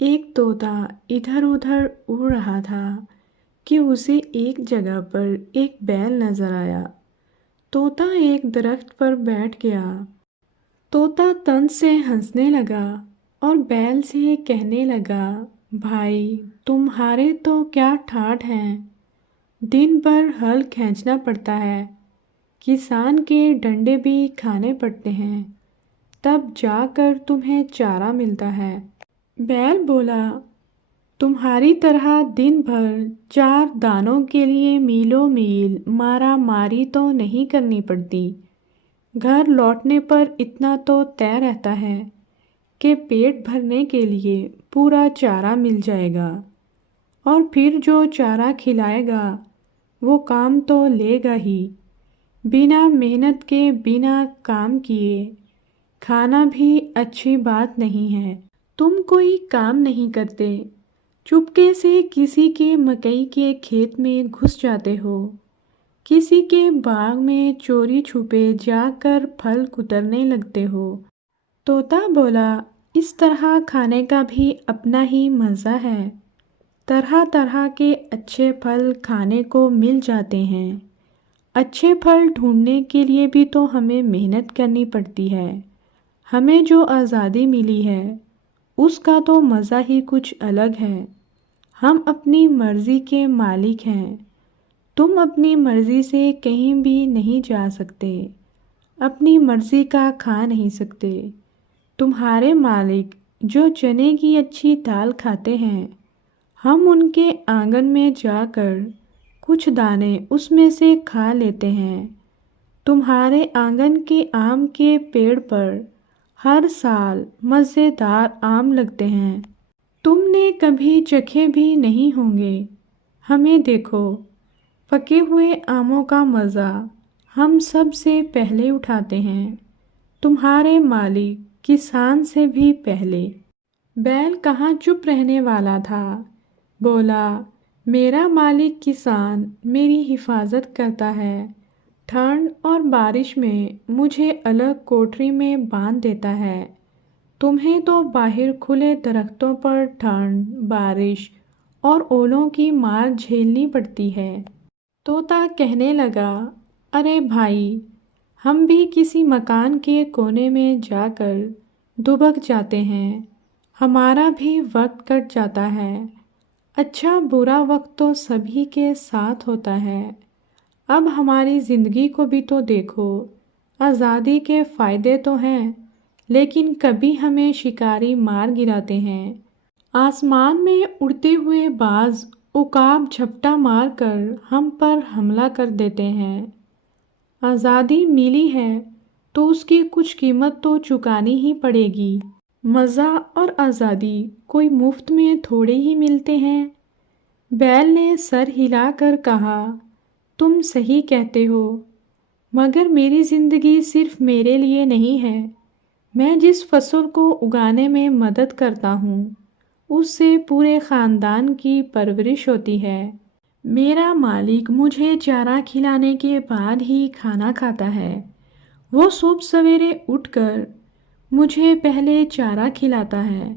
ایک طوطا ادھر ادھر اڑ رہا تھا کہ اسے ایک جگہ پر ایک بیل نظر آیا۔ طوطا ایک درخت پر بیٹھ گیا۔ طوطا طنز سے ہنسنے لگا اور بیل سے کہنے لگا، بھائی تمہارے تو کیا ٹھاٹھ ہیں، دن بھر ہل کھینچنا پڑتا ہے، کسان کے ڈنڈے بھی کھانے پڑتے ہیں، تب جا کر تمہیں چارہ ملتا ہے۔ بیل بولا، تمہاری طرح دن بھر 4 دانوں کے لیے میلوں میل مارا ماری تو نہیں کرنی پڑتی، گھر لوٹنے پر اتنا تو طے رہتا ہے کہ پیٹ بھرنے کے لیے پورا چارہ مل جائے گا، اور پھر جو چارہ کھلائے گا وہ کام تو لے گا ہی۔ بنا محنت کے بنا کام کیے کھانا بھی اچھی بات نہیں ہے۔ تم کوئی کام نہیں کرتے، چپکے سے کسی کے مکئی کے کھیت میں گھس جاتے ہو، کسی کے باغ میں چوری چھپے جا کر پھل کترنے لگتے ہو۔ طوطا بولا، اس طرح کھانے کا بھی اپنا ہی مزہ ہے، طرح طرح کے اچھے پھل کھانے کو مل جاتے ہیں۔ اچھے پھل ڈھونڈنے کے لیے بھی تو ہمیں محنت کرنی پڑتی ہے۔ ہمیں جو آزادی ملی ہے اس کا تو مزہ ہی کچھ الگ ہے۔ ہم اپنی مرضی کے مالک ہیں۔ تم اپنی مرضی سے کہیں بھی نہیں جا سکتے، اپنی مرضی کا کھا نہیں سکتے۔ تمہارے مالک جو چنے کی اچھی دال کھاتے ہیں، ہم ان کے آنگن میں جا کر کچھ دانے اس میں سے کھا لیتے ہیں۔ تمہارے آنگن کے آم کے پیڑ پر ہر سال مزیدار آم لگتے ہیں، تم نے کبھی چکھے بھی نہیں ہوں گے۔ ہمیں دیکھو، پکے ہوئے آموں کا مزہ ہم سب سے پہلے اٹھاتے ہیں، تمہارے مالک کسان سے بھی پہلے۔ بیل کہاں چپ رہنے والا تھا، بولا، میرا مالک کسان میری حفاظت کرتا ہے، ٹھنڈ اور بارش میں مجھے الگ کوٹری میں باندھ دیتا ہے، تمہیں تو باہر کھلے درختوں پر ٹھنڈ، بارش اور اولوں کی مار جھیلنی پڑتی ہے۔ طوطا کہنے لگا، ارے بھائی، ہم بھی کسی مکان کے کونے میں جا کر دبک جاتے ہیں، ہمارا بھی وقت کٹ جاتا ہے۔ اچھا برا وقت تو سبھی کے ساتھ ہوتا ہے۔ اب ہماری زندگی کو بھی تو دیکھو، آزادی کے فائدے تو ہیں، لیکن کبھی ہمیں شکاری مار گراتے ہیں۔ آسمان میں اڑتے ہوئے باز عقاب جھپٹا مار کر ہم پر حملہ کر دیتے ہیں۔ آزادی ملی ہے تو اس کی کچھ قیمت تو چکانی ہی پڑے گی۔ مزہ اور آزادی کوئی مفت میں تھوڑے ہی ملتے ہیں۔ بیل نے سر ہلا کر کہا، تم صحیح کہتے ہو، مگر میری زندگی صرف میرے لیے نہیں ہے۔ میں جس فصل کو اگانے میں مدد کرتا ہوں اس سے پورے خاندان کی پرورش ہوتی ہے۔ میرا مالک مجھے چارہ کھلانے کے بعد ہی کھانا کھاتا ہے۔ وہ صبح سویرے اٹھ کر مجھے پہلے چارہ کھلاتا ہے،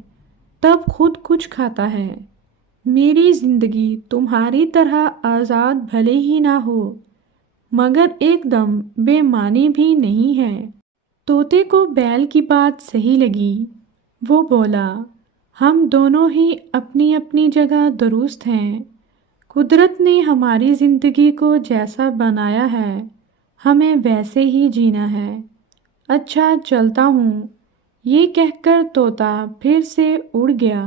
تب خود کچھ کھاتا ہے۔ میری زندگی تمہاری طرح آزاد بھلے ہی نہ ہو، مگر ایک دم بے معنی بھی نہیں ہے۔ طوطے کو بیل کی بات صحیح لگی۔ وہ بولا، ہم دونوں ہی اپنی اپنی جگہ درست ہیں۔ قدرت نے ہماری زندگی کو جیسا بنایا ہے ہمیں ویسے ہی جینا ہے۔ اچھا چلتا ہوں۔ یہ کہہ کر طوطا پھر سے اڑ گیا۔